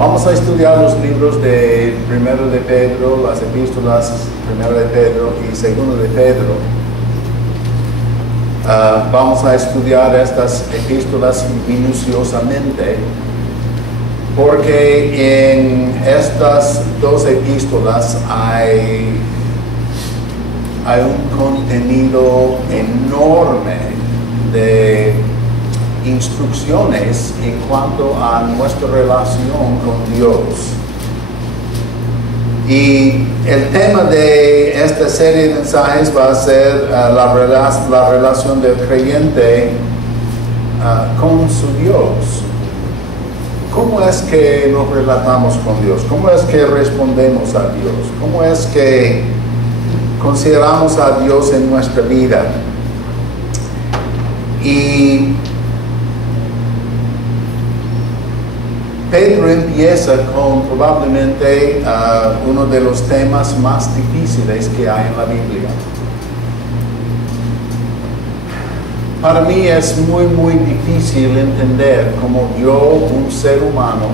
Vamos a estudiar los libros de Primero de Pedro, las epístolas Primero de Pedro y Segundo de Pedro. Vamos a estudiar estas epístolas minuciosamente, porque en estas dos epístolas hay un contenido enorme de instrucciones en cuanto a nuestra relación con Dios. Y el tema de esta serie de mensajes va a ser la relación del creyente con su Dios. ¿Cómo es que nos relatamos con Dios? ¿Cómo es que respondemos a Dios? ¿Cómo es que consideramos a Dios en nuestra vida? Y Pedro empieza con probablemente uno de los temas más difíciles que hay en la Biblia. Para mí es muy difícil entender cómo yo, un ser humano,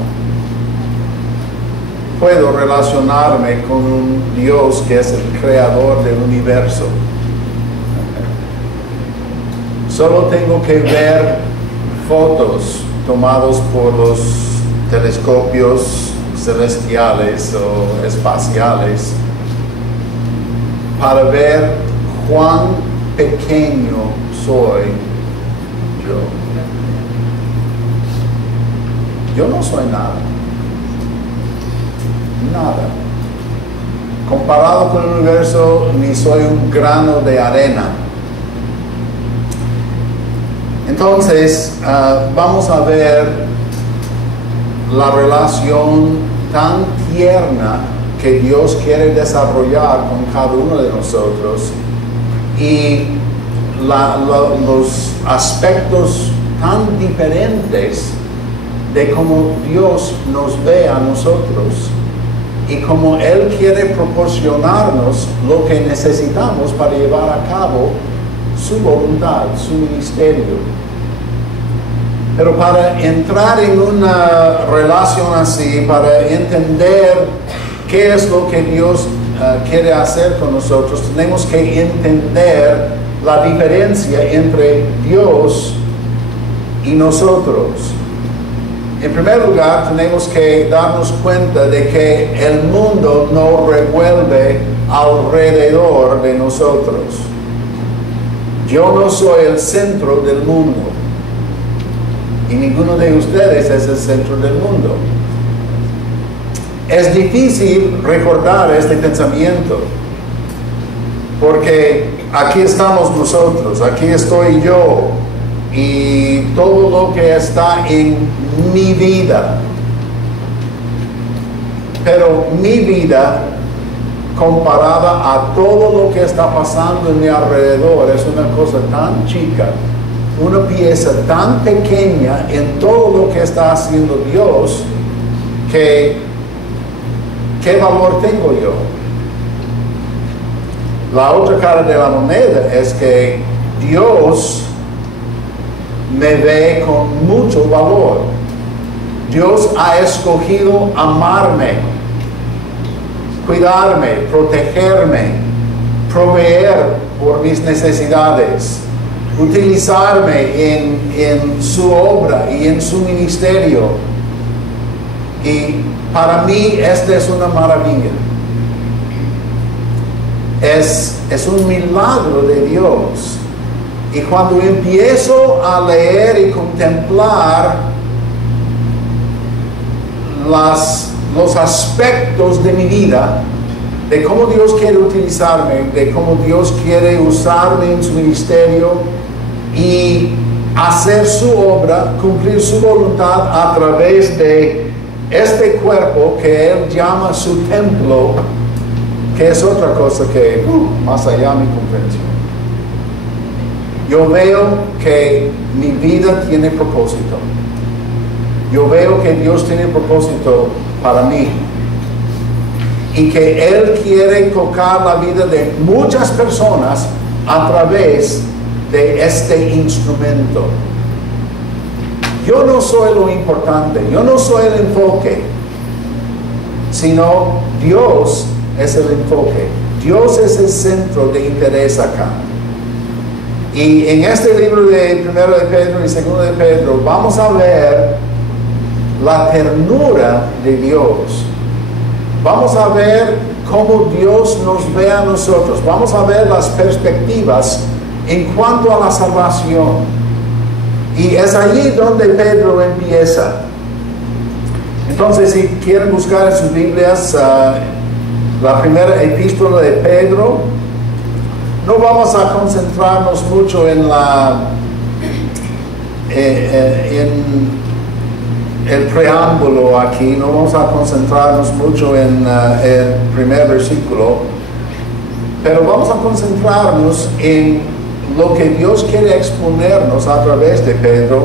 puedo relacionarme con un Dios que es el creador del universo. Solo tengo que ver fotos tomadas por los telescopios celestiales o espaciales para ver cuán pequeño soy yo. Yo no soy nada. Nada. Comparado con el universo, ni soy un grano de arena. Entonces, vamos a ver la relación tan tierna que Dios quiere desarrollar con cada uno de nosotros y los aspectos tan diferentes de cómo Dios nos ve a nosotros y cómo Él quiere proporcionarnos lo que necesitamos para llevar a cabo su voluntad, su ministerio. Pero para entrar en una relación así, para entender qué es lo que Dios quiere hacer con nosotros, tenemos que entender la diferencia entre Dios y nosotros. En primer lugar, tenemos que darnos cuenta de que el mundo no revuelve alrededor de nosotros. Yo no soy el centro del mundo. Y ninguno de ustedes es el centro del mundo. Es difícil recordar este pensamiento, porque aquí estamos nosotros, aquí estoy yo, y todo lo que está en mi vida. Pero mi vida, comparada a todo lo que está pasando en mi alrededor, es una cosa tan chica, una pieza tan pequeña en todo lo que está haciendo Dios, que ¿qué valor tengo yo? La otra cara de la moneda es que Dios me ve con mucho valor. Dios ha escogido amarme, cuidarme, protegerme, proveer por mis necesidades, utilizarme en su obra y en su ministerio. Y para mí esta es una maravilla. Es un milagro de Dios. Y cuando empiezo a leer y contemplar los aspectos de mi vida, de cómo Dios quiere utilizarme, de cómo Dios quiere usarme en su ministerio y hacer su obra, cumplir su voluntad a través de este cuerpo que Él llama su templo, que es otra cosa que más allá de mi comprensión. Yo veo que mi vida tiene propósito. Yo veo que Dios tiene propósito para mí. Y que Él quiere tocar la vida de muchas personas a través de este instrumento. Yo no soy lo importante, yo no soy el enfoque. sino Dios es el enfoque. Dios es el centro de interés acá. Y en este libro de Primero de Pedro y Segundo de Pedro vamos a ver la ternura de Dios. Vamos a ver cómo Dios nos ve a nosotros. Vamos a ver las perspectivas en cuanto a la salvación. Y es allí donde Pedro empieza. Entonces, si quieren buscar en sus Biblias la primera epístola de Pedro, no vamos a concentrarnos mucho en el preámbulo aquí, no vamos a concentrarnos mucho en el primer versículo, pero vamos a concentrarnos en lo que Dios quiere exponernos a través de Pedro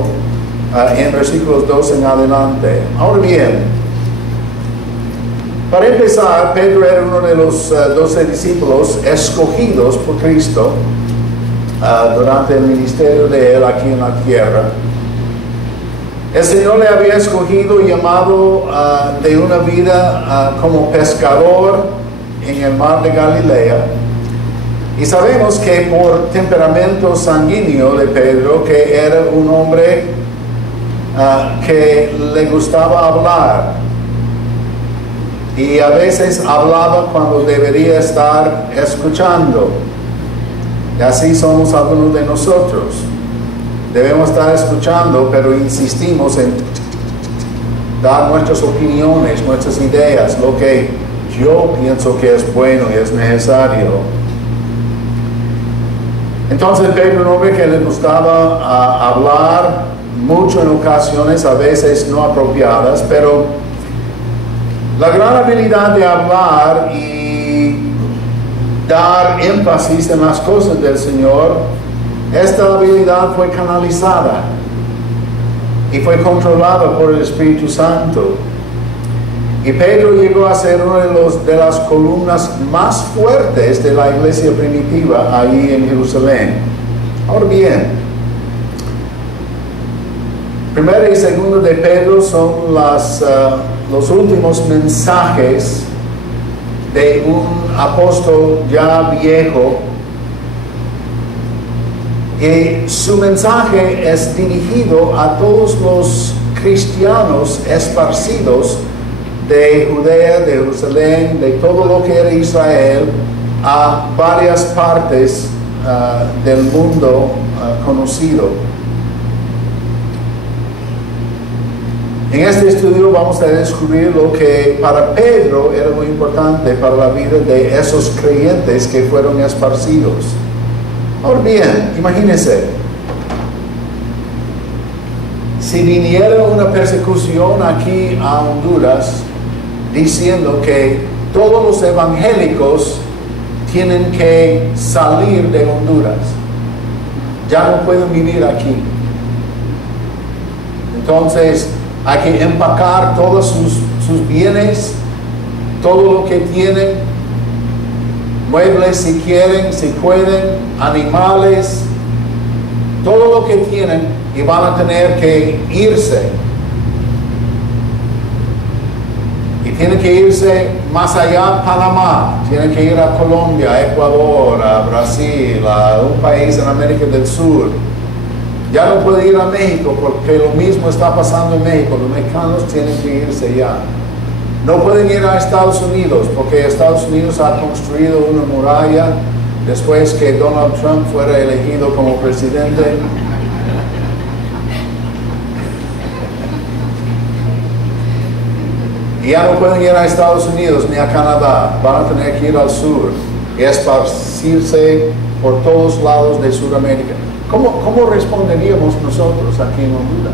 en versículos 2 en adelante. Ahora bien, para empezar, Pedro era uno de los 12 discípulos escogidos por Cristo durante el ministerio de Él aquí en la tierra. El Señor le había escogido y llamado de una vida como pescador en el mar de Galilea. Y sabemos que por temperamento sanguíneo de Pedro, que era un hombre que le gustaba hablar. Y a veces hablaba cuando debería estar escuchando. Y así somos algunos de nosotros. Debemos estar escuchando, pero insistimos en dar nuestras opiniones, nuestras ideas, lo que yo pienso que es bueno y es necesario. Entonces Pedro, un hombre que le gustaba hablar mucho en ocasiones, a veces no apropiadas, pero la gran habilidad de hablar y dar énfasis en las cosas del Señor, esta habilidad fue canalizada y fue controlada por el Espíritu Santo. Y Pedro llegó a ser uno de las columnas más fuertes de la iglesia primitiva ahí en Jerusalén. Ahora bien, primero y segundo de Pedro son los últimos mensajes de un apóstol ya viejo, y su mensaje es dirigido a todos los cristianos esparcidos de Judea, de Jerusalén, de todo lo que era Israel, a varias partes del mundo conocido. En este estudio vamos a descubrir lo que para Pedro era muy importante para la vida de esos creyentes que fueron esparcidos. Ahora bien, imagínense, si viniera una persecución aquí a Honduras diciendo que todos los evangélicos tienen que salir de Honduras, ya no pueden vivir aquí. Entonces hay que empacar todos sus bienes, todo lo que tienen, muebles si quieren, si pueden, animales, todo lo que tienen, y van a tener que irse. Y tienen que irse más allá a Panamá, tienen que ir a Colombia, a Ecuador, a Brasil, a un país en América del Sur. Ya no puede ir a México porque lo mismo está pasando en México. Los mexicanos tienen que irse ya. No pueden ir a Estados Unidos porque Estados Unidos ha construido una muralla después que Donald Trump fuera elegido como presidente. Y ya no pueden ir a Estados Unidos ni a Canadá. Van a tener que ir al sur y esparcirse por todos lados de Sudamérica. ¿Cómo responderíamos nosotros aquí en Honduras?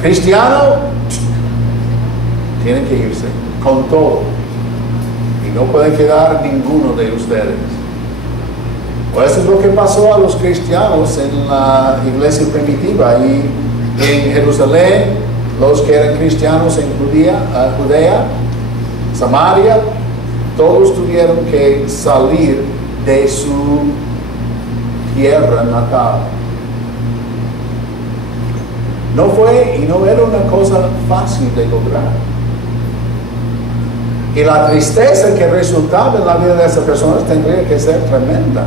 Cristiano, tienen que irse con todo y no puede quedar ninguno de ustedes. Pues eso es lo que pasó a los cristianos en la iglesia primitiva y en Jerusalén, los que eran cristianos en Judea, Samaria, todos tuvieron que salir de su tierra natal. No fue y no era una cosa fácil de lograr. Y la tristeza que resultaba en la vida de esas personas tendría que ser tremenda.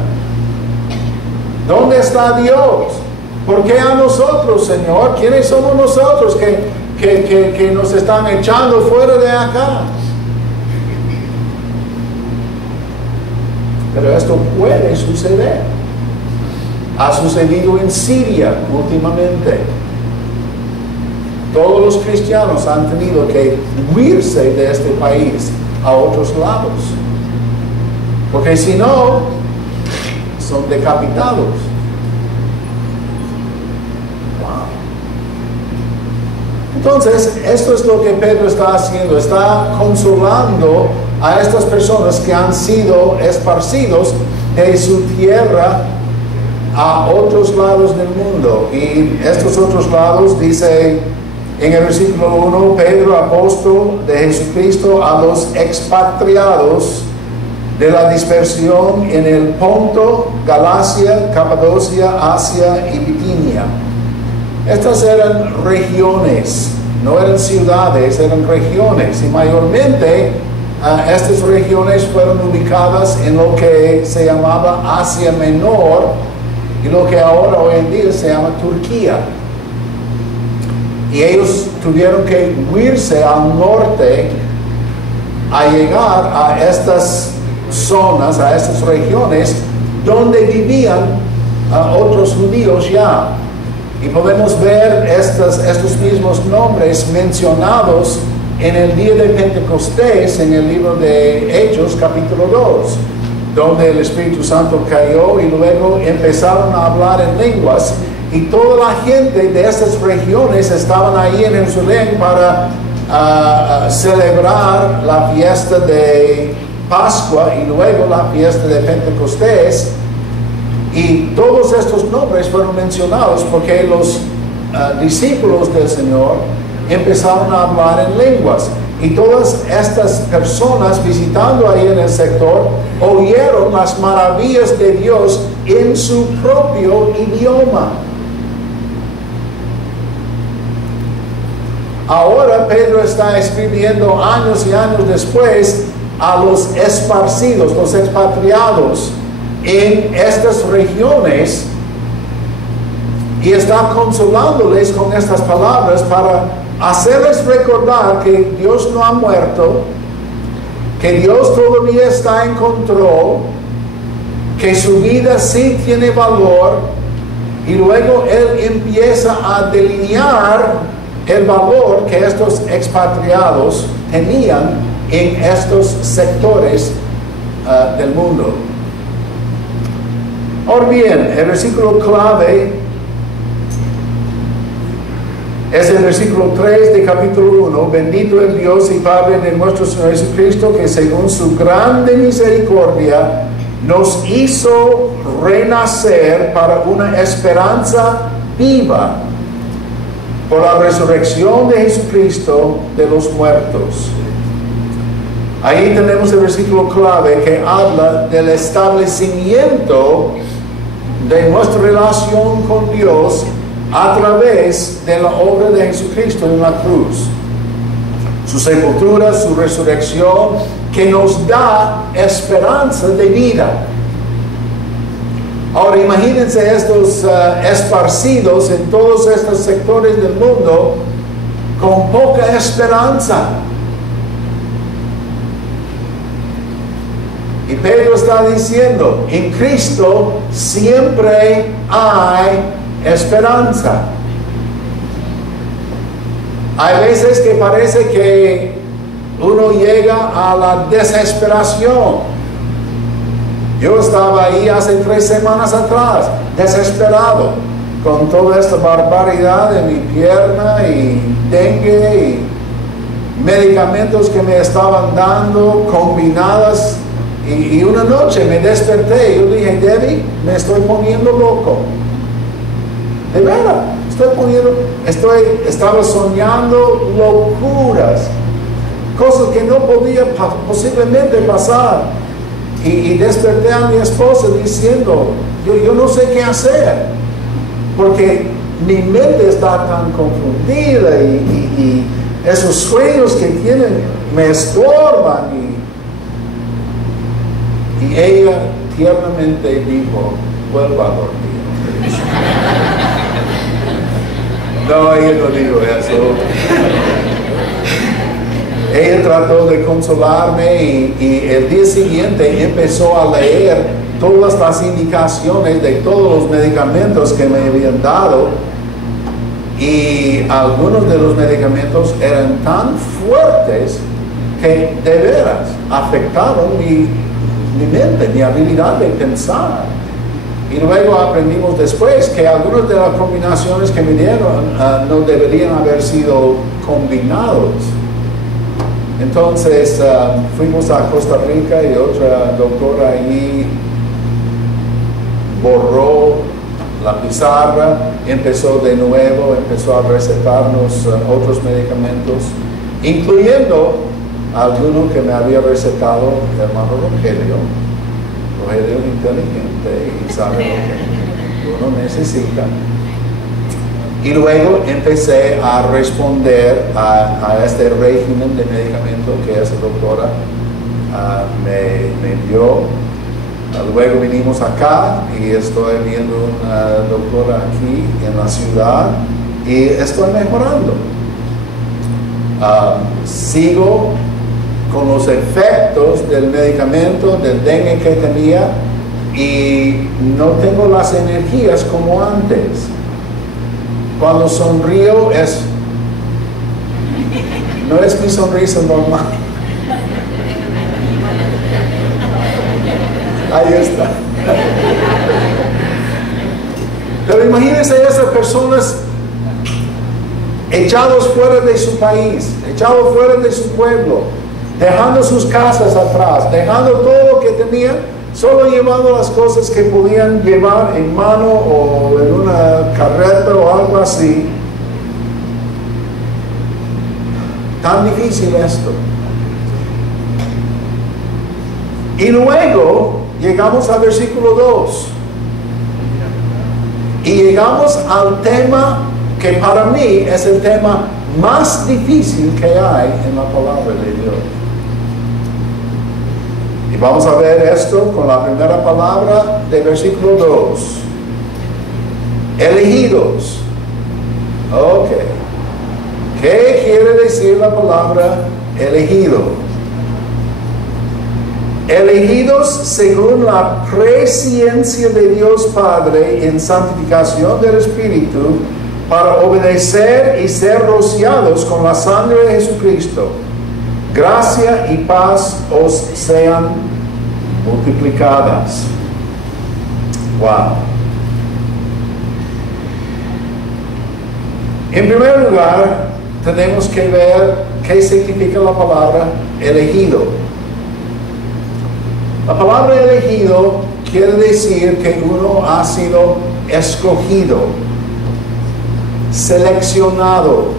¿Dónde está Dios? ¿Por qué a nosotros, Señor? ¿Quiénes somos nosotros que nos están echando fuera de acá? Pero esto puede suceder. Ha sucedido en Siria últimamente. Todos los cristianos han tenido que huirse de este país a otros lados. Porque si no, son decapitados. Wow. Entonces, esto es lo que Pedro está haciendo. Está consolando a estas personas que han sido esparcidos de su tierra a otros lados del mundo. Y estos otros lados, dice en el versículo 1, Pedro, apóstol de Jesucristo, a los expatriados de la dispersión en el Ponto, Galacia, Capadocia, Asia y Bitinia. Estas eran regiones, no eran ciudades, eran regiones, y mayormente estas regiones fueron ubicadas en lo que se llamaba Asia Menor y lo que ahora hoy en día se llama Turquía. Y ellos tuvieron que huirse al norte a llegar a estas zonas, a estas regiones donde vivían otros judíos ya. Y podemos ver estos mismos nombres mencionados en el día de Pentecostés, en el libro de Hechos, capítulo 2, donde el Espíritu Santo cayó y luego empezaron a hablar en lenguas. Y toda la gente de estas regiones estaban ahí en Jerusalén para celebrar la fiesta de Pascua y luego la fiesta de Pentecostés. Y todos estos nombres fueron mencionados porque los discípulos del Señor empezaron a hablar en lenguas. Y todas estas personas visitando ahí en el sector oyeron las maravillas de Dios en su propio idioma. Ahora Pedro está escribiendo años y años después a los esparcidos, los expatriados en estas regiones, y está consolándoles con estas palabras para hacerles recordar que Dios no ha muerto, que Dios todavía está en control, que su vida sí tiene valor, y luego Él empieza a delinear el valor que estos expatriados tenían en estos sectores del mundo. Ahora bien, el versículo clave es el versículo 3 de capítulo 1. Bendito el Dios y Padre de nuestro Señor Jesucristo, que según su grande misericordia nos hizo renacer para una esperanza viva por la resurrección de Jesucristo de los muertos. Ahí tenemos el versículo clave que habla del establecimiento de nuestra relación con Dios a través de la obra de Jesucristo en la cruz. Su sepultura, su resurrección, que nos da esperanza de vida. Ahora imagínense estos esparcidos en todos estos sectores del mundo con poca esperanza. Y Pedro está diciendo, en Cristo siempre hay esperanza. Hay veces que parece que uno llega a la desesperación. Yo estaba ahí hace 3 semanas atrás, desesperado, con toda esta barbaridad en mi pierna y dengue y medicamentos que me estaban dando combinadas. Y una noche me desperté y yo dije, Debbie, me estoy poniendo loco. De verdad, estaba soñando locuras, cosas que no podía posiblemente pasar. Y desperté a mi esposa diciendo, yo no sé qué hacer, porque mi mente está tan confundida y esos sueños que tienen me estorban. Y ella tiernamente dijo, vuelva a dormir. No, ella no dijo eso. Ella trató de consolarme y el día siguiente empezó a leer todas las indicaciones de todos los medicamentos que me habían dado, y algunos de los medicamentos eran tan fuertes que de veras afectaron mi mente, mi habilidad de pensar. Y luego aprendimos después que algunas de las combinaciones que me dieron no deberían haber sido combinados. Entonces fuimos a Costa Rica y otra doctora allí borró la pizarra, empezó de nuevo, empezó a recetarnos otros medicamentos, incluyendo alguno que me había recetado el hermano Rogelio inteligente y sabe lo que uno necesita. Y luego empecé a responder a este régimen de medicamento que esa doctora me dio. Luego vinimos acá y estoy viendo una doctora aquí en la ciudad y estoy mejorando. Sigo con los efectos del medicamento, del dengue que tenía, y no tengo las energías como antes. Cuando sonrío no es mi sonrisa normal. Ahí está. Pero imagínense esas personas echados fuera de su país, echados fuera de su pueblo, dejando sus casas atrás, dejando todo lo que tenían, solo llevando las cosas que podían llevar en mano o en una carreta o algo así. Tan difícil esto. Y luego llegamos al versículo 2 y llegamos al tema que para mí es el tema más difícil que hay en la palabra de Dios. Y vamos a ver esto con la primera palabra del versículo 2. Elegidos. Ok. ¿Qué quiere decir la palabra elegido? Elegidos según la presciencia de Dios Padre en santificación del Espíritu, para obedecer y ser rociados con la sangre de Jesucristo. Gracia y paz os sean multiplicadas. Wow. En primer lugar, tenemos que ver qué significa la palabra elegido. La palabra elegido quiere decir que uno ha sido escogido, seleccionado,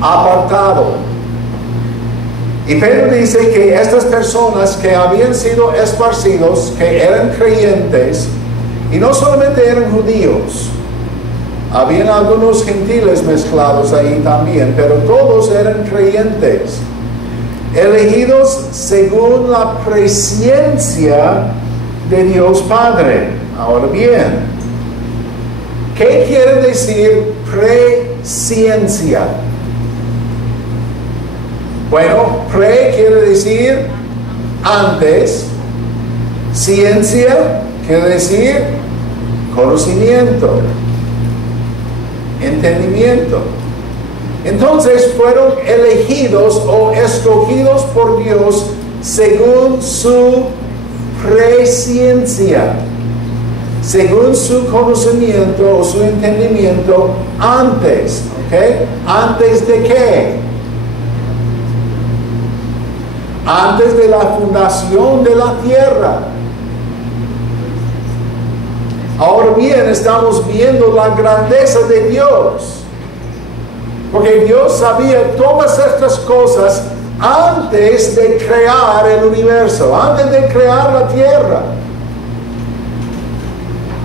apartado. Y Pedro dice que estas personas que habían sido esparcidos, que eran creyentes, y no solamente eran judíos, habían algunos gentiles mezclados ahí también, pero todos eran creyentes, elegidos según la presciencia de Dios Padre. Ahora bien, ¿qué quiere decir presciencia? Bueno, pre quiere decir antes, ciencia quiere decir conocimiento, entendimiento. Entonces fueron elegidos o escogidos por Dios según su presciencia, según su conocimiento o su entendimiento antes. ¿Ok? ¿Antes de qué? Antes de la fundación de la tierra. Ahora bien, estamos viendo la grandeza de Dios. Porque Dios sabía todas estas cosas antes de crear el universo, antes de crear la tierra,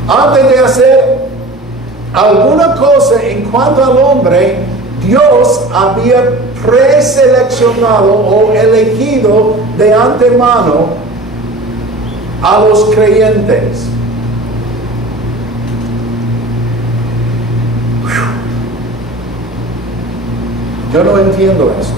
antes de hacer alguna cosa en cuanto al hombre, Dios había preseleccionado o elegido de antemano a los creyentes. Yo no entiendo esto.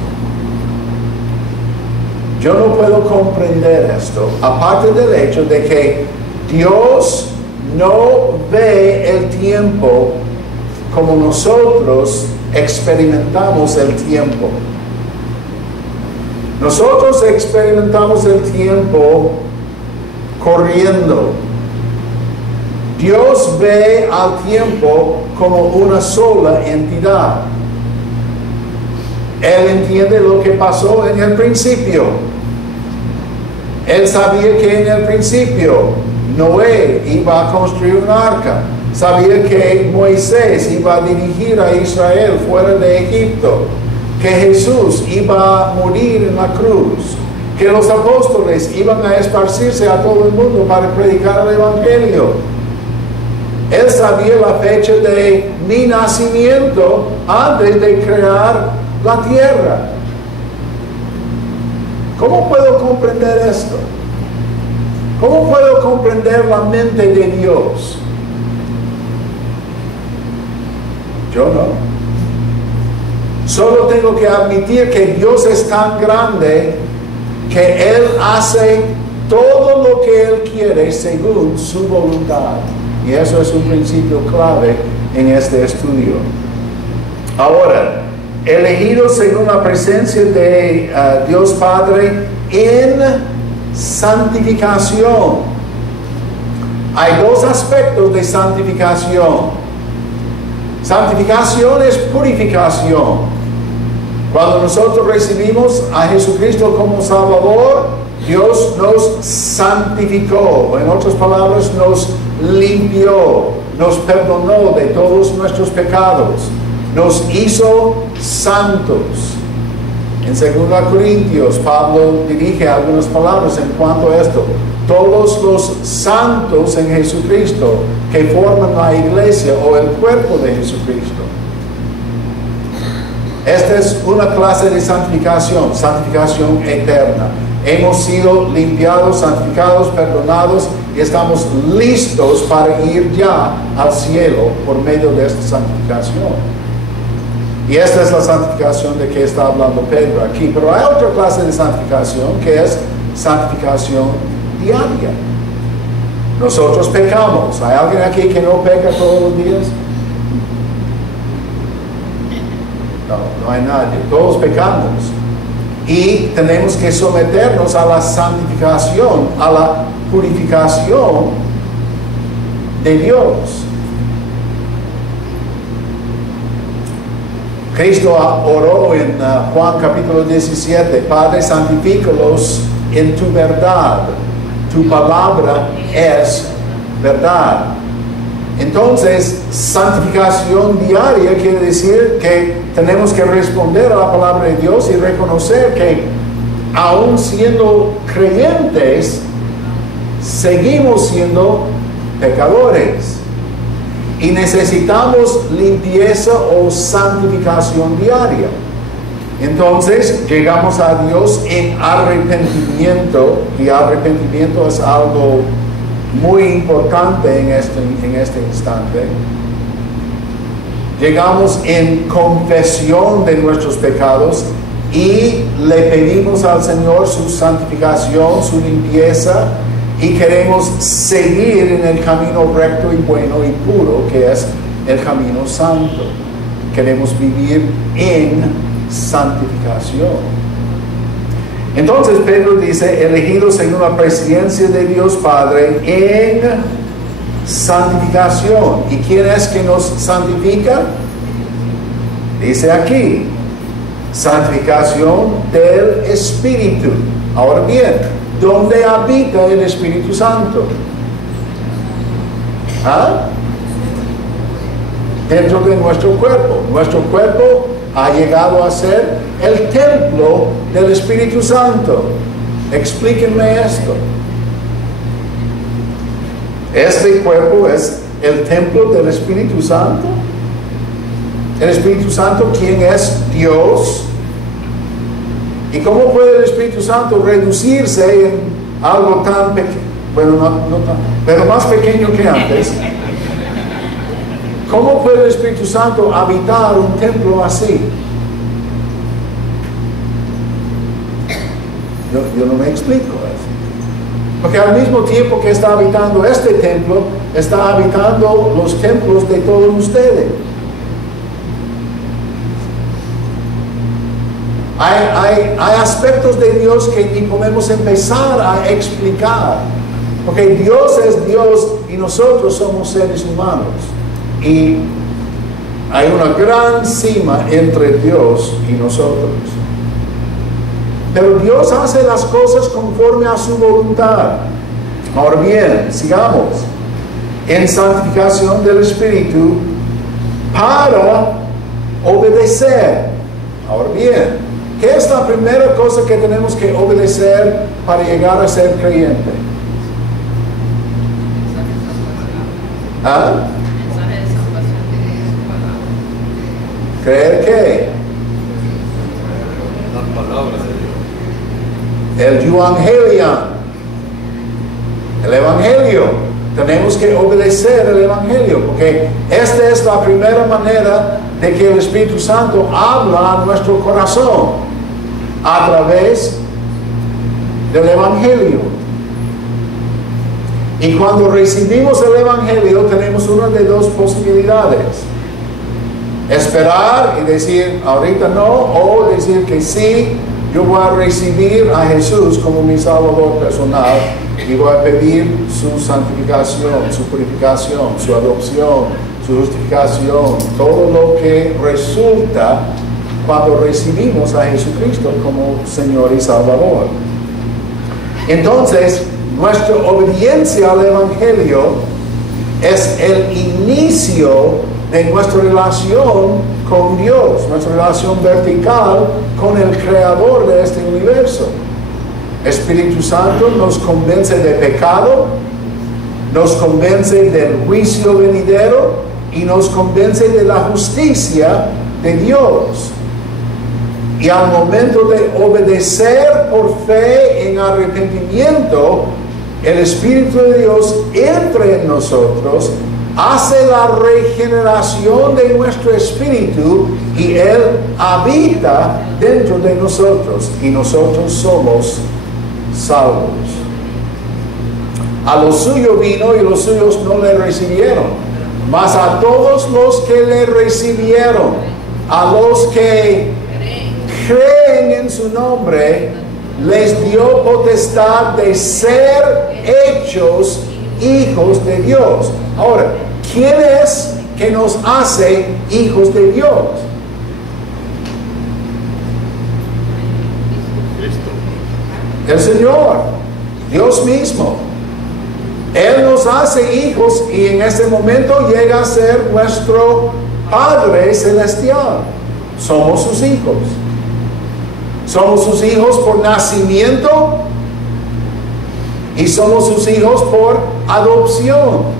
Yo no puedo comprender esto, aparte del hecho de que Dios no ve el tiempo como nosotros experimentamos el tiempo. Nosotros experimentamos el tiempo corriendo. Dios ve al tiempo como una sola entidad. Él entiende lo que pasó en el principio. Él sabía que en el principio Noé iba a construir un arca. Sabía que Moisés iba a dirigir a Israel fuera de Egipto. Que Jesús iba a morir en la cruz. Que los apóstoles iban a esparcirse a todo el mundo para predicar el Evangelio. Él sabía la fecha de mi nacimiento antes de crear la tierra. ¿Cómo puedo comprender esto? ¿Cómo puedo comprender la mente de Dios? Yo no. Solo tengo que admitir que Dios es tan grande que Él hace todo lo que Él quiere según su voluntad. Y eso es un principio clave en este estudio. Ahora, elegidos según la presencia de Dios Padre en santificación. Hay dos aspectos de santificación. Santificación es purificación. Cuando nosotros recibimos a Jesucristo como Salvador, Dios nos santificó. En otras palabras, nos limpió, nos perdonó de todos nuestros pecados. Nos hizo santos. En 2 Corintios, Pablo dirige algunas palabras en cuanto a esto. Todos los santos en Jesucristo que forman la iglesia o el cuerpo de Jesucristo. Esta es una clase de santificación, santificación eterna. Hemos sido limpiados, santificados, perdonados y estamos listos para ir ya al cielo por medio de esta santificación. Y esta es la santificación de que está hablando Pedro aquí. Pero hay otra clase de santificación que es santificación diaria. Nosotros pecamos. ¿Hay alguien aquí que no peca todos los días? No hay nadie. Todos pecamos. Y tenemos que someternos a la santificación, a la purificación de Dios. Cristo oró en Juan capítulo 17, Padre, santifícalos en tu verdad. Tu palabra es verdad. Entonces, santificación diaria quiere decir que tenemos que responder a la palabra de Dios y reconocer que aún siendo creyentes, seguimos siendo pecadores. Y necesitamos limpieza o santificación diaria. Entonces llegamos a Dios en arrepentimiento, y arrepentimiento es algo muy importante en este instante. Llegamos en confesión de nuestros pecados y le pedimos al Señor su santificación, su limpieza, y queremos seguir en el camino recto y bueno y puro, que es el camino santo. Queremos vivir en santificación. Entonces Pedro dice, elegidos según la presencia de Dios Padre en santificación. ¿Y quién es que nos santifica? Dice aquí, santificación del Espíritu. Ahora bien, ¿dónde habita el Espíritu Santo? ¿Ah? Dentro de nuestro cuerpo. Nuestro cuerpo ha llegado a ser el templo del Espíritu Santo. Explíquenme esto. Este cuerpo es el templo del Espíritu Santo? El Espíritu Santo, ¿quién es Dios? ¿Y cómo puede el Espíritu Santo reducirse en algo tan pequeño? Bueno, no tan, pero más pequeño que antes. ¿Cómo puede el Espíritu Santo habitar un templo así? Yo no me explico eso. Porque al mismo tiempo que está habitando este templo, está habitando los templos de todos ustedes. Hay aspectos de Dios que ni podemos empezar a explicar. Porque Dios es Dios y nosotros somos seres humanos. Y hay una gran cima entre Dios y nosotros. Pero Dios hace las cosas conforme a su voluntad. Ahora bien, sigamos. En santificación del Espíritu para obedecer. Ahora bien, ¿qué es la primera cosa que tenemos que obedecer para llegar a ser creyente? ¿Ah? ¿Creer qué? Las palabras de Dios. El Evangelion. El Evangelio. Tenemos que obedecer el Evangelio, porque esta es la primera manera de que el Espíritu Santo habla a nuestro corazón, a través del Evangelio. Y cuando recibimos el Evangelio, tenemos una de dos posibilidades: esperar y decir ahorita no, o decir que sí, yo voy a recibir a Jesús como mi Salvador personal y voy a pedir su santificación, su purificación, su adopción, su justificación, todo lo que resulta cuando recibimos a Jesucristo como Señor y Salvador. Entonces, nuestra obediencia al Evangelio es el inicio de nuestra relación con Dios, nuestra relación vertical con el Creador de este universo. Espíritu Santo nos convence de pecado, nos convence del juicio venidero y nos convence de la justicia de Dios. Y al momento de obedecer por fe en arrepentimiento, el Espíritu de Dios entra en nosotros, hace la regeneración de nuestro espíritu y Él habita dentro de nosotros y nosotros somos salvos. A los suyos vino y los suyos no le recibieron, mas a todos los que le recibieron, a los que creen en su nombre, les dio potestad de ser hechos hijos de Dios. Ahora, ¿quién es que nos hace hijos de Dios? Cristo. El Señor, Dios mismo. Él nos hace hijos y en ese momento llega a ser nuestro Padre Celestial. Somos sus hijos. Somos sus hijos por nacimiento y somos sus hijos por adopción.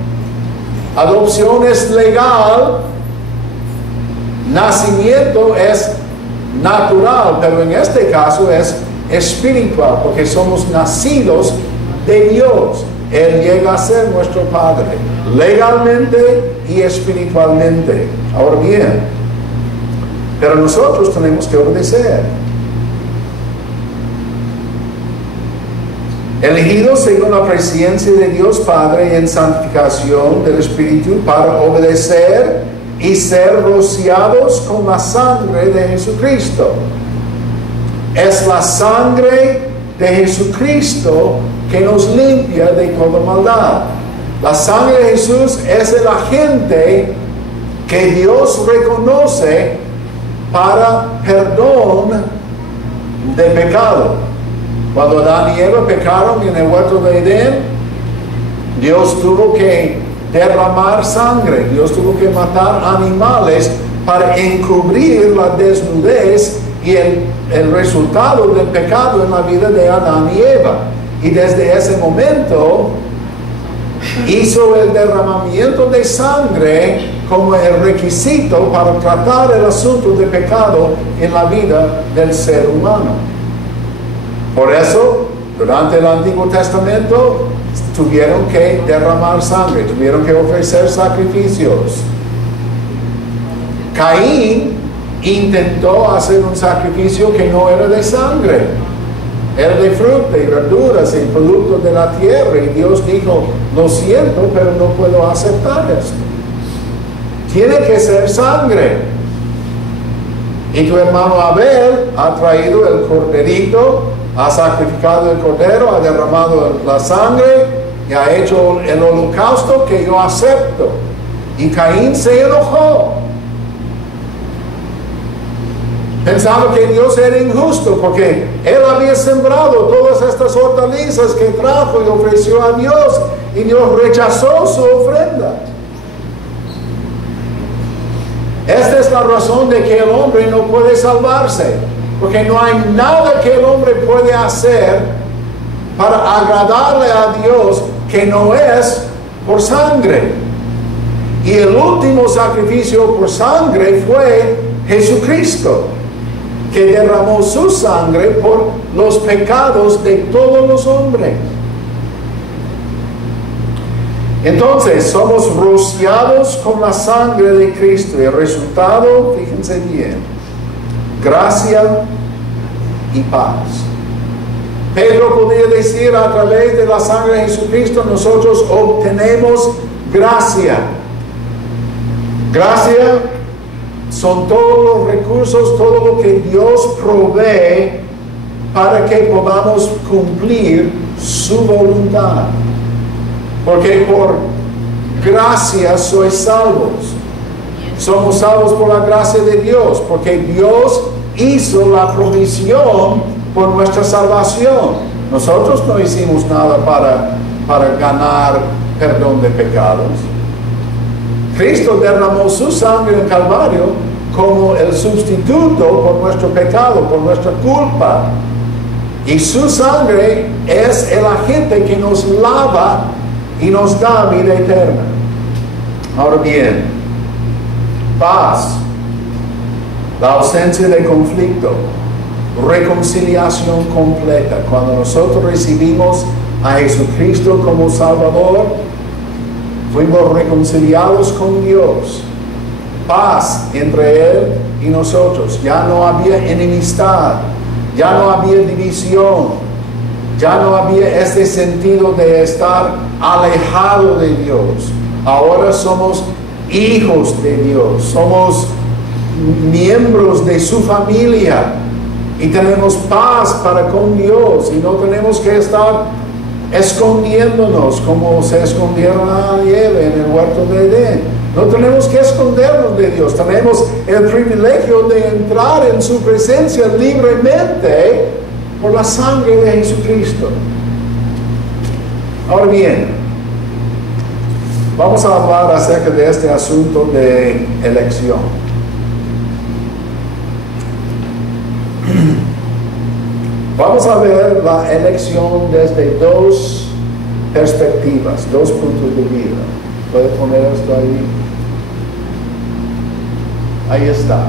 Adopción es legal, nacimiento es natural, pero en este caso es espiritual, porque somos nacidos de Dios. Él llega a ser nuestro Padre, legalmente y espiritualmente. Ahora bien, pero nosotros tenemos que obedecer. Elegidos según la presencia de Dios Padre en santificación del Espíritu para obedecer y ser rociados con la sangre de Jesucristo. Es la sangre de Jesucristo que nos limpia de toda maldad. La sangre de Jesús es el agente que Dios reconoce para perdón de pecado. Cuando Adán y Eva pecaron en el huerto de Edén, Dios tuvo que derramar sangre, Dios tuvo que matar animales para encubrir la desnudez y el resultado del pecado en la vida de Adán y Eva. Y desde ese momento, hizo el derramamiento de sangre como el requisito para tratar el asunto de pecado en la vida del ser humano. Por eso, durante el Antiguo Testamento, tuvieron que derramar sangre, tuvieron que ofrecer sacrificios. Caín intentó hacer un sacrificio que no era de sangre, era de fruta y verduras y productos de la tierra, y Dios dijo: lo siento, pero no puedo aceptar esto. Tiene que ser sangre. Y tu hermano Abel ha traído el corderito, ha sacrificado el cordero, ha derramado la sangre y ha hecho el holocausto que yo acepto. Y Caín se enojó, pensaba que Dios era injusto porque él había sembrado todas estas hortalizas que trajo y ofreció a Dios, y Dios rechazó su ofrenda. Esta es la razón de que el hombre no puede salvarse, porque no hay nada que el hombre puede hacer para agradarle a Dios que no es por sangre. Y el último sacrificio por sangre fue Jesucristo, que derramó su sangre por los pecados de todos los hombres. Entonces somos rociados con la sangre de Cristo, y el resultado, fíjense bien, gracia y paz. Pedro podría decir: a través de la sangre de Jesucristo nosotros obtenemos gracia. Gracia son todos los recursos, todo lo que Dios provee para que podamos cumplir su voluntad. Porque por gracia sois salvos. Somos salvos por la gracia de Dios, porque Dios hizo la provisión por nuestra salvación. Nosotros no hicimos nada para ganar perdón de pecados. Cristo derramó su sangre en el Calvario como el sustituto por nuestro pecado, por nuestra culpa. Y su sangre es el agente que nos lava y nos da vida eterna. Ahora bien, paz, la ausencia de conflicto, reconciliación completa. Cuando nosotros recibimos a Jesucristo como Salvador, fuimos reconciliados con Dios. Paz entre Él y nosotros. Ya no había enemistad, ya no había división, ya no había ese sentido de estar alejado de Dios. Ahora somos hijos de Dios, somos miembros de su familia y tenemos paz para con Dios, y no tenemos que estar escondiéndonos como se escondieron a Eva en el huerto de Edén. No tenemos que escondernos de Dios, tenemos el privilegio de entrar en su presencia libremente por la sangre de Jesucristo. Ahora bien, vamos a hablar acerca de este asunto de elección. Vamos a ver la elección desde dos perspectivas, dos puntos de vista. ¿Puede poner esto ahí? Ahí está.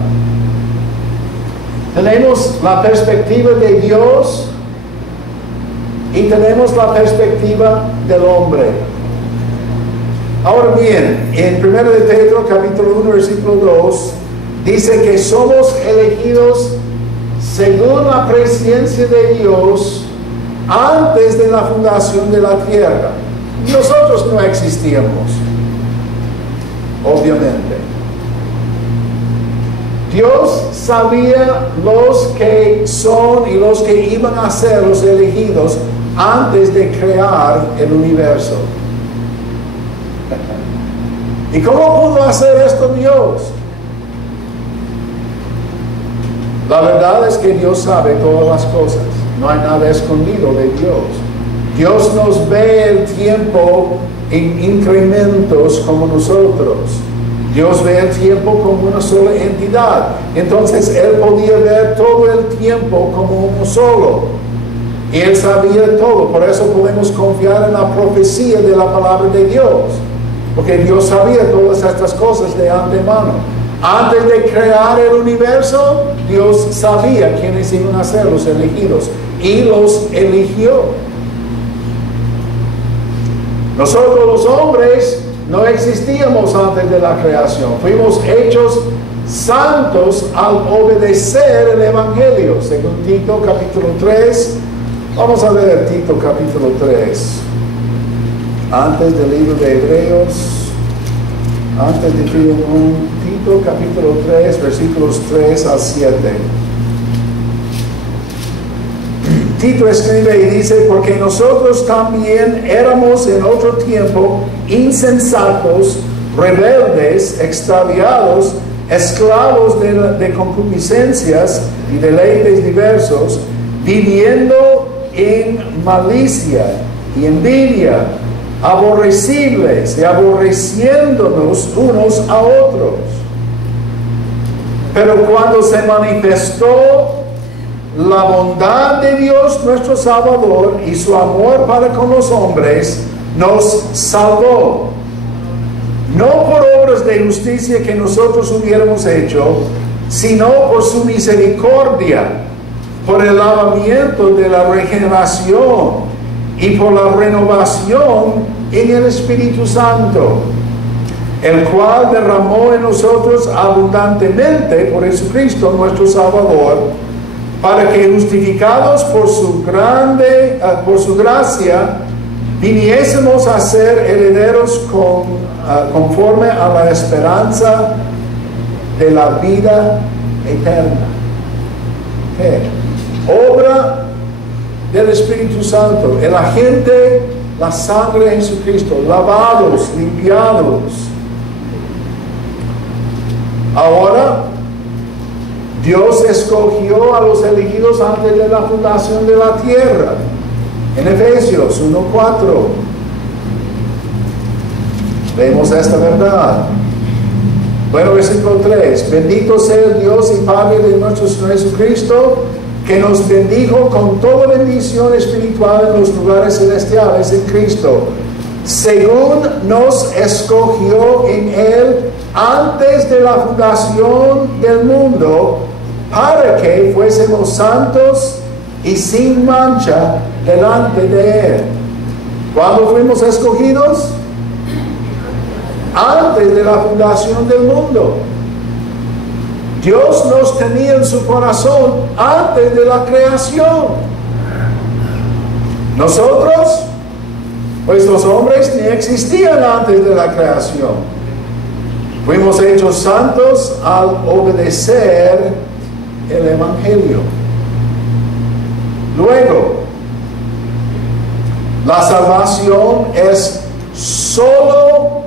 Tenemos la perspectiva de Dios y tenemos la perspectiva del hombre. Ahora bien, en 1 de Pedro, capítulo 1, versículo 2, dice que somos elegidos según la presencia de Dios antes de la fundación de la tierra. Nosotros no existíamos, obviamente. Dios sabía los que son y los que iban a ser los elegidos antes de crear el universo. ¿Y cómo pudo hacer esto Dios? La verdad es que Dios sabe todas las cosas. No hay nada escondido de Dios. Dios nos ve el tiempo en incrementos como nosotros. Dios ve el tiempo como una sola entidad. Entonces Él podía ver todo el tiempo como uno solo. Y Él sabía todo, por eso podemos confiar en la profecía de la palabra de Dios. Porque Dios sabía todas estas cosas de antemano. Antes de crear el universo, Dios sabía quiénes iban a ser los elegidos y los eligió. Nosotros los hombres no existíamos antes de la creación. Fuimos hechos santos al obedecer el Evangelio. Según Tito capítulo 3. Vamos a ver Tito capítulo 3. Antes del libro de Hebreos. Antes de Tito capítulo 3, versículos 3 al 7. Tito escribe y dice: porque nosotros también éramos en otro tiempo insensatos, rebeldes, extraviados, esclavos de concupiscencias y deleites diversos, viviendo en malicia y envidia, aborrecibles y aborreciéndonos unos a otros. Pero cuando se manifestó la bondad de Dios nuestro Salvador y su amor para con los hombres, nos salvó, no por obras de justicia que nosotros hubiéramos hecho, sino por su misericordia, por el lavamiento de la regeneración y por la renovación en el Espíritu Santo, el cual derramó en nosotros abundantemente por Jesucristo nuestro Salvador, para que justificados por su gracia viniésemos a ser herederos conforme a la esperanza de la vida eterna. ¿Qué? Obra del Espíritu Santo, el agente, la sangre de Jesucristo, lavados, limpiados. Ahora, Dios escogió a los elegidos antes de la fundación de la tierra. En Efesios 1:4 vemos esta verdad. Bueno, versículo 3. Bendito sea el Dios y Padre de nuestro Señor Jesucristo, que nos bendijo con toda bendición espiritual en los lugares celestiales en Cristo, según nos escogió en Él antes de la fundación del mundo, para que fuésemos santos y sin mancha delante de Él. ¿Cuándo fuimos escogidos? Antes de la fundación del mundo. Dios nos tenía en su corazón antes de la creación. Nosotros, pues los hombres ni existían antes de la creación. Fuimos hechos santos al obedecer el Evangelio. Luego, la salvación es solo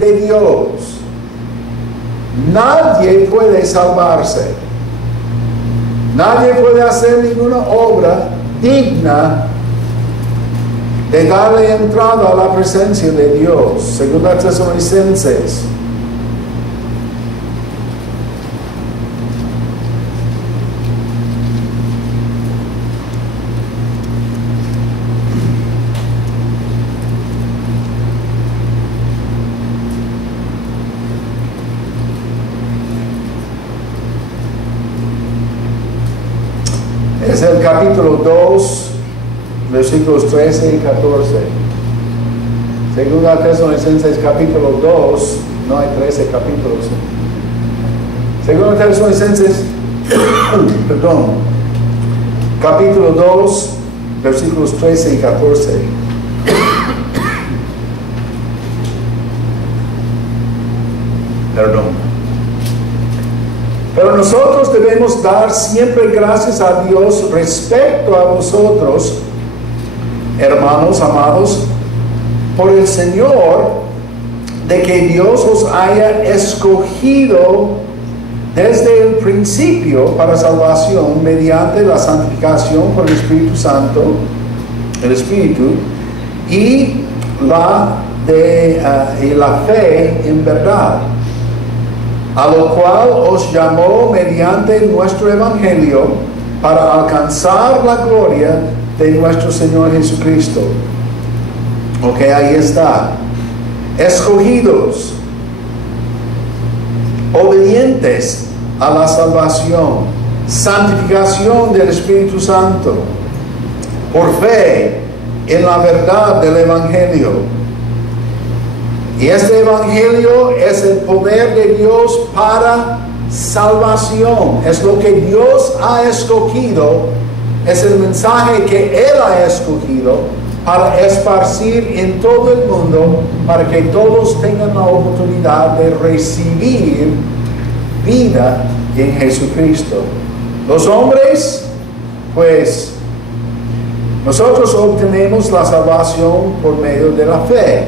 de Dios. Nadie puede salvarse. Nadie puede hacer ninguna obra digna de darle entrada a la presencia de Dios. Según las Tesalonicenses. Es el capítulo 2, versículos 13 y 14. Según la Tesalonicenses capítulo 2, no hay 13 capítulos. Según la Tesalonicenses, perdón, capítulo 2, versículos 13 y 14. Perdón. Pero nosotros debemos dar siempre gracias a Dios respecto a vosotros, hermanos amados, por el Señor, de que Dios os haya escogido desde el principio para salvación mediante la santificación por el Espíritu Santo, el Espíritu, y la fe en verdad, a lo cual os llamó mediante nuestro Evangelio para alcanzar la gloria de nuestro Señor Jesucristo. Ok, ahí está. Escogidos, obedientes a la salvación, santificación del Espíritu Santo, por fe en la verdad del Evangelio. Y este Evangelio es el poder de Dios para salvación. Es lo que Dios ha escogido, es el mensaje que Él ha escogido para esparcir en todo el mundo, para que todos tengan la oportunidad de recibir vida en Jesucristo. Los hombres, pues, nosotros obtenemos la salvación por medio de la fe.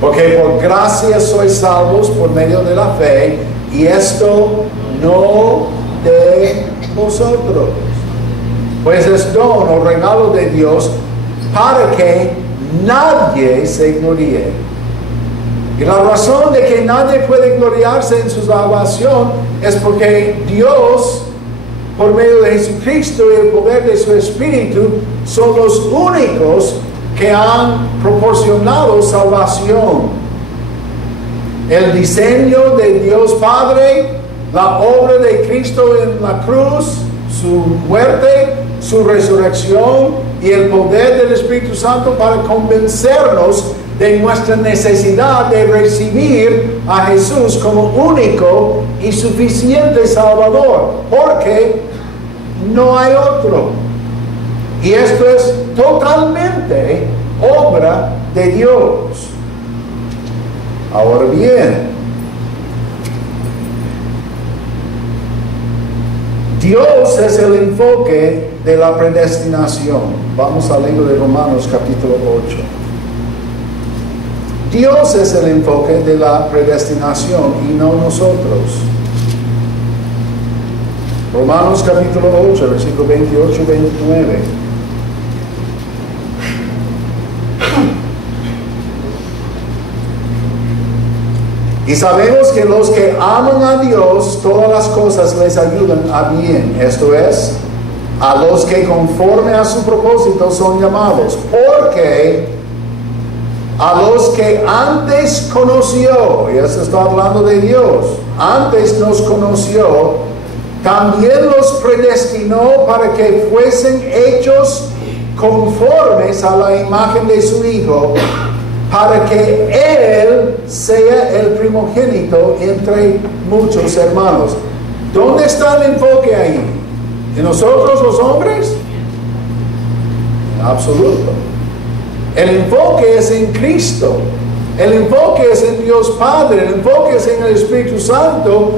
Porque por gracia sois salvos por medio de la fe, y esto no de vosotros. Pues es don o regalo de Dios para que nadie se gloríe. Y la razón de que nadie puede gloriarse en su salvación es porque Dios, por medio de Jesucristo y el poder de su Espíritu, son los únicos que han proporcionado salvación. El diseño de Dios Padre, la obra de Cristo en la cruz, su muerte, su resurrección y el poder del Espíritu Santo para convencernos de nuestra necesidad de recibir a Jesús como único y suficiente Salvador, porque no hay otro. Y esto es totalmente obra de Dios. Ahora bien, Dios es el enfoque de la predestinación. Vamos al libro de Romanos capítulo 8. Dios es el enfoque de la predestinación y no nosotros. Romanos capítulo 8, versículo 28 y 29. Y sabemos que los que aman a Dios, todas las cosas les ayudan a bien. Esto es, a los que conforme a su propósito son llamados. Porque a los que antes conoció, y eso está hablando de Dios, antes nos conoció, también los predestinó para que fuesen hechos conformes a la imagen de su Hijo, para que Él sea el primogénito entre muchos hermanos. ¿Dónde está el enfoque ahí? ¿En nosotros los hombres? En absoluto. El enfoque es en Cristo. El enfoque es en Dios Padre. El enfoque es en el Espíritu Santo.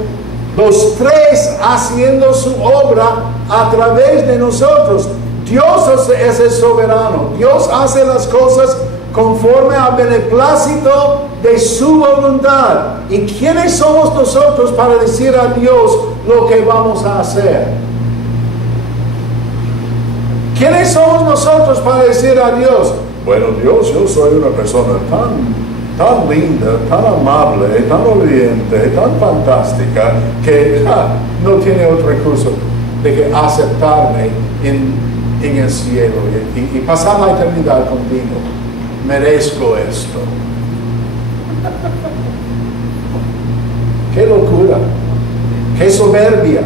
Los tres haciendo su obra a través de nosotros. Dios es el soberano. Dios hace las cosas conforme al beneplácito de su voluntad. ¿Y quiénes somos nosotros para decir a Dios lo que vamos a hacer? ¿Quiénes somos nosotros para decir a Dios, bueno, Dios, yo soy una persona tan linda, tan amable, tan obediente, tan fantástica, que no tiene otro recurso de que aceptarme en el cielo y pasar la eternidad contigo? Merezco esto. ¡Qué locura! ¡Qué soberbia!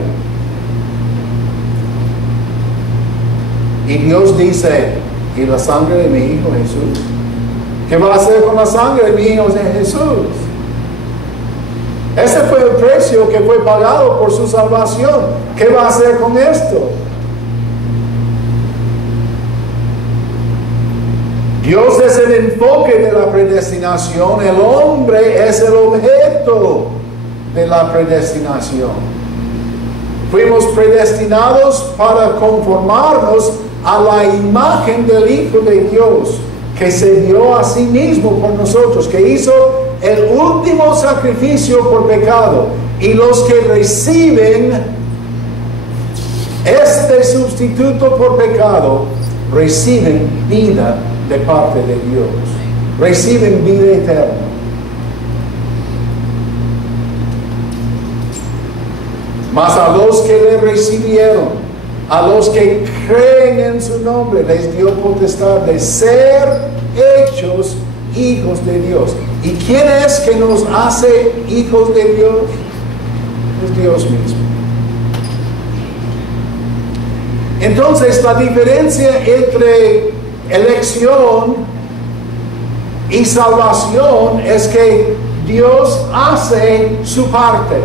Y Dios dice, ¿y la sangre de mi Hijo Jesús? ¿Qué va a hacer con la sangre de mi Hijo Jesús? Ese fue el precio que fue pagado por su salvación. ¿Qué va a hacer con esto? Dios es el enfoque de la predestinación. El hombre es el objeto de la predestinación. Fuimos predestinados para conformarnos a la imagen del Hijo de Dios, que se dio a sí mismo por nosotros, que hizo el último sacrificio por pecado. Y los que reciben este sustituto por pecado, reciben vida de parte de Dios, reciben vida eterna. Mas a los que le recibieron, A los que creen en su nombre les dio potestad de ser hechos hijos de Dios. ¿Y quién es que nos hace hijos de Dios? Es Dios mismo. Entonces, la diferencia entre elección y salvación es que Dios hace su parte.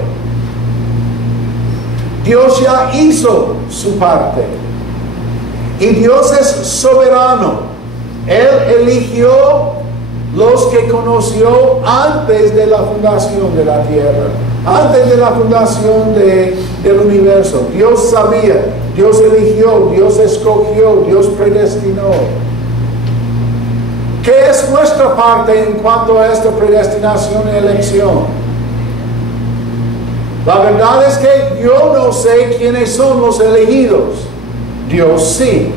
Dios ya hizo su parte. Y Dios es soberano. Él eligió los que conoció antes de la fundación de la tierra, antes de la fundación del universo. Dios sabía, Dios eligió, Dios escogió, Dios predestinó. ¿Qué es nuestra parte en cuanto a esta predestinación y elección? La verdad es que yo no sé quiénes son los elegidos. Dios sí.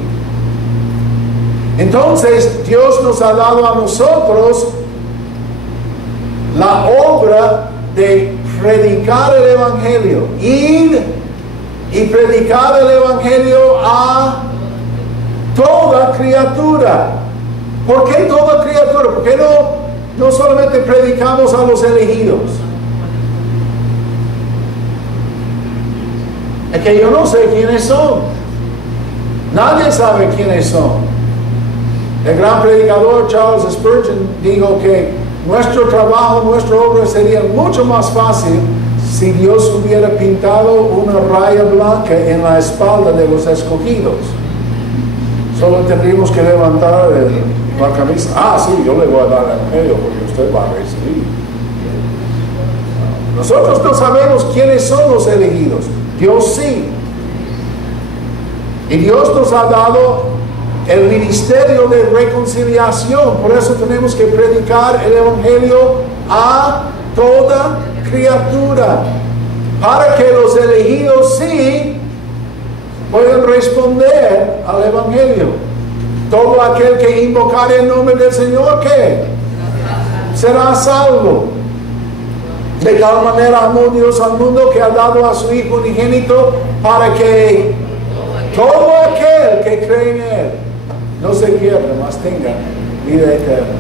Entonces, Dios nos ha dado a nosotros la obra de predicar el Evangelio. Ir y predicar el Evangelio a toda criatura. ¿Por qué toda criatura? ¿Por qué no solamente predicamos a los elegidos? Es que yo no sé quiénes son. Nadie sabe quiénes son. El gran predicador Charles Spurgeon dijo que nuestro trabajo, nuestra obra sería mucho más fácil si Dios hubiera pintado una raya blanca en la espalda de los escogidos. Solo tendríamos que levantar la camisa. Ah, sí, yo le voy a dar el medio porque usted va a recibir. Nosotros no sabemos quiénes son los elegidos. Dios sí. Y Dios nos ha dado el ministerio de reconciliación. Por eso tenemos que predicar el Evangelio a toda criatura, para que los elegidos sí puedan responder al Evangelio. Todo aquel que invocare el nombre del Señor, ¿qué? Será salvo. De tal manera amó Dios al mundo que ha dado a su Hijo unigénito, para que todo aquel que cree en Él no se pierda, mas tenga vida eterna.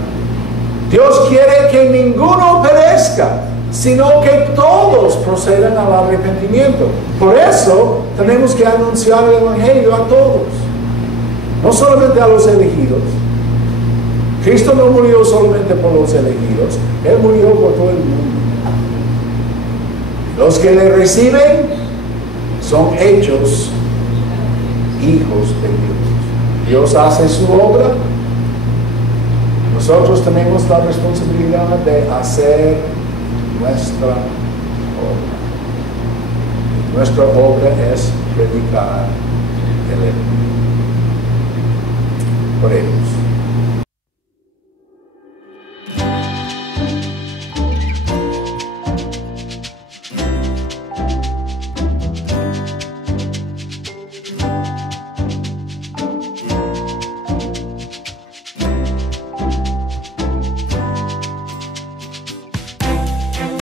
Dios quiere que ninguno perezca, sino que todos procedan al arrepentimiento. Por eso tenemos que anunciar el Evangelio a todos, no solamente a los elegidos. Cristo no murió solamente por los elegidos, Él murió por todo el mundo. Los que le reciben son hechos hijos de Dios. Dios hace su obra. Nosotros tenemos la responsabilidad de hacer nuestra obra. Nuestra obra es predicar el Evangelio. Oremos.